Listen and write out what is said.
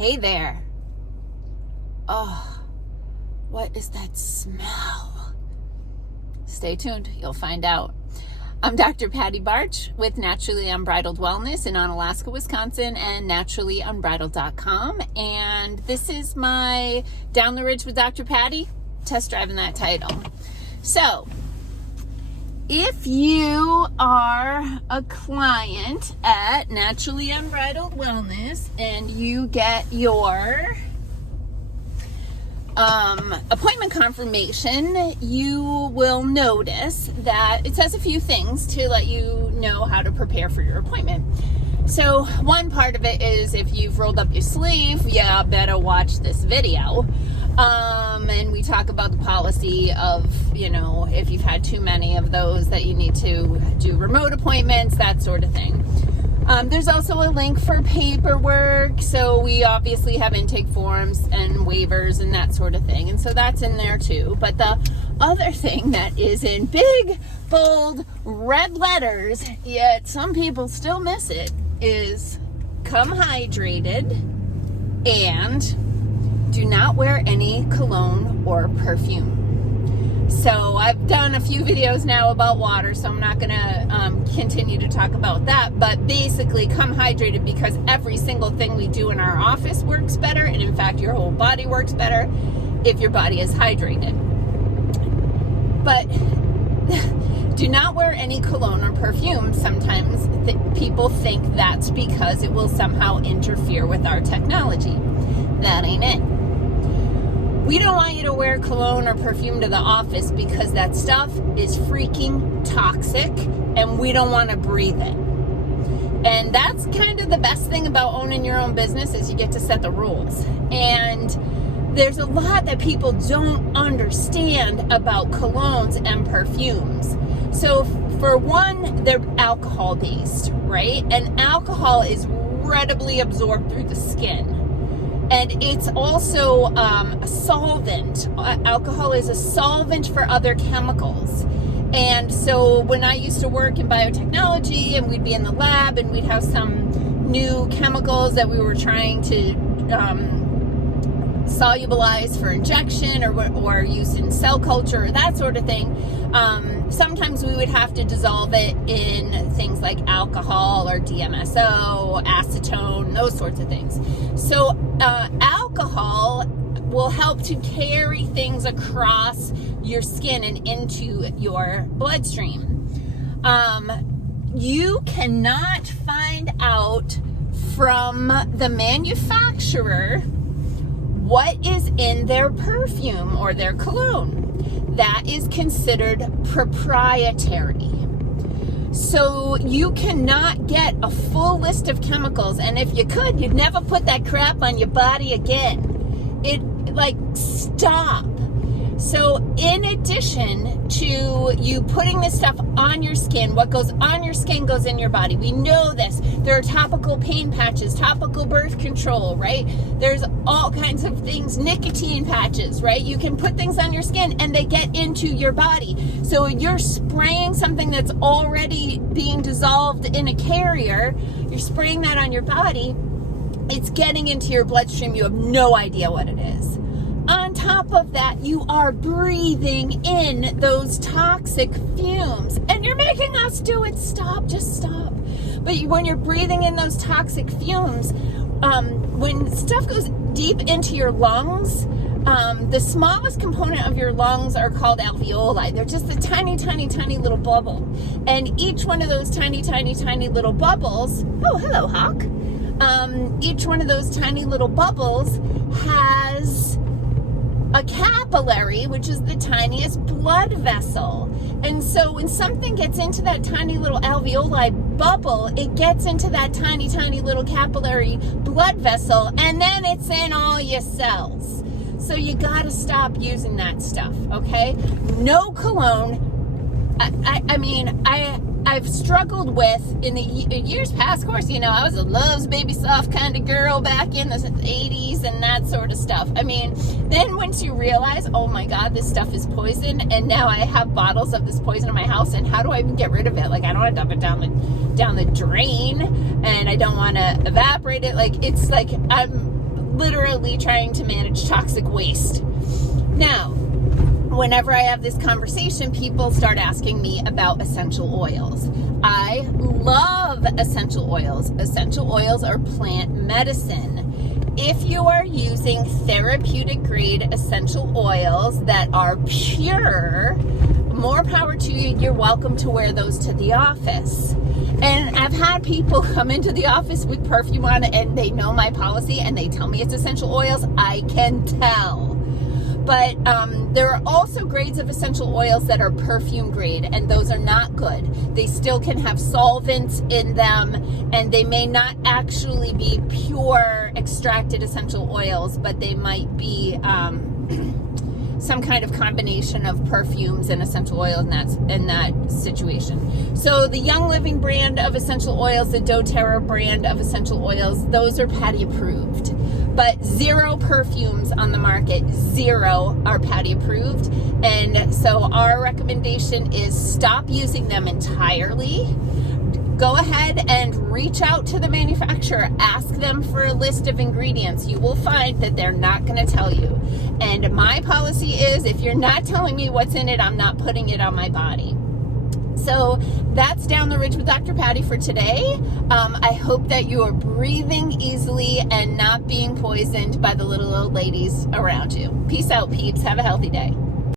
Hey there. Oh, what is that smell? Stay tuned. You'll find out. I'm Dr. Patty Barch with Naturally Unbridled Wellness in Onalaska, Wisconsin, and naturallyunbridled.com. And this is my Down the Ridge with Dr. Patty, test driving that title. So, if you are a client at Naturally Unbridled Wellness and you get your appointment confirmation, you will notice that it says a few things to let you know how to prepare for your appointment. So one part of it is if you've rolled up your sleeve, you better watch this video. And we talk about the policy of, if you've had too many of those that you need to do remote appointments, that sort of thing. There's also a link for paperwork. So we obviously have intake forms and waivers and that sort of thing. And so that's in there too. But the other thing that is in big, bold, red letters, yet some people still miss it, is come hydrated and do not wear any cologne or perfume. So I've done a few videos now about water, so I'm not going to continue to talk about that. But basically, come hydrated, because every single thing we do in our office works better. And in fact, your whole body works better if your body is hydrated. But do not wear any cologne or perfume. Sometimes people think that's because it will somehow interfere with our technology. That ain't it. We don't want you to wear cologne or perfume to the office because that stuff is freaking toxic and we don't want to breathe it. And that's kind of the best thing about owning your own business, is you get to set the rules. And there's a lot that people don't understand about colognes and perfumes. So for one, they're alcohol based, right? And alcohol is readily absorbed through the skin. And it's also a solvent. Alcohol is a solvent for other chemicals. And so when I used to work in biotechnology and we'd be in the lab and we'd have some new chemicals that we were trying to solubilize for injection or use in cell culture or that sort of thing, sometimes we would have to dissolve it in things like alcohol or DMSO, acetone, those sorts of things. So alcohol will help to carry things across your skin and into your bloodstream. You cannot find out from the manufacturer what is in their perfume or their cologne. That is considered proprietary. So you cannot get a full list of chemicals, and if you could, you'd never put that crap on your body again. Stop. So in addition to you putting this stuff on your skin, what goes on your skin goes in your body. We know this. There are topical pain patches, topical birth control, right? There's all kinds of things, nicotine patches, right? You can put things on your skin and they get into your body. So you're spraying something that's already being dissolved in a carrier, you're spraying that on your body, it's getting into your bloodstream, you have no idea what it is. On top of that, you are breathing in those toxic fumes, and you're making us do it. Stop, just stop. But when you're breathing in those toxic fumes, when stuff goes deep into your lungs, the smallest component of your lungs are called alveoli. They're just a tiny, tiny, tiny little bubble. And each one of those tiny, tiny, tiny little bubbles, oh, hello, Hawk. Each one of those tiny little bubbles has a capillary, which is the tiniest blood vessel. And so when something gets into that tiny little alveoli bubble, it gets into that tiny, tiny little capillary blood vessel, and then it's in all your cells. So you gotta stop using that stuff, okay? No cologne. I've struggled with, in the years past, of course, I was a Love's Baby Soft kind of girl back in the 80s and that sort of stuff. Then once you realize, oh my God, this stuff is poison, and now I have bottles of this poison in my house, and how do I even get rid of it? I don't want to dump it down the drain, and I don't want to evaporate it. I'm literally trying to manage toxic waste. Now, whenever I have this conversation, people start asking me about essential oils. I love essential oils. Essential oils are plant medicine. If you are using therapeutic grade essential oils that are pure, more power to you. You're welcome to wear those to the office. And I've had people come into the office with perfume on and they know my policy and they tell me it's essential oils. I can tell. But there are also grades of essential oils that are perfume grade, and those are not good. They still can have solvents in them, and they may not actually be pure extracted essential oils, but they might be some kind of combination of perfumes and essential oils in that situation. So the Young Living brand of essential oils, the doTERRA brand of essential oils, those are Patty approved. But 0 perfumes on the market, 0 are Patty approved. And so our recommendation is stop using them entirely. Go ahead and reach out to the manufacturer. Ask them for a list of ingredients. You will find that they're not going to tell you. And my policy is if you're not telling me what's in it, I'm not putting it on my body. So that's Down the Ridge with Dr. Patty for today. I hope that you are breathing easily and not being poisoned by the little old ladies around you. Peace out, peeps. Have a healthy day.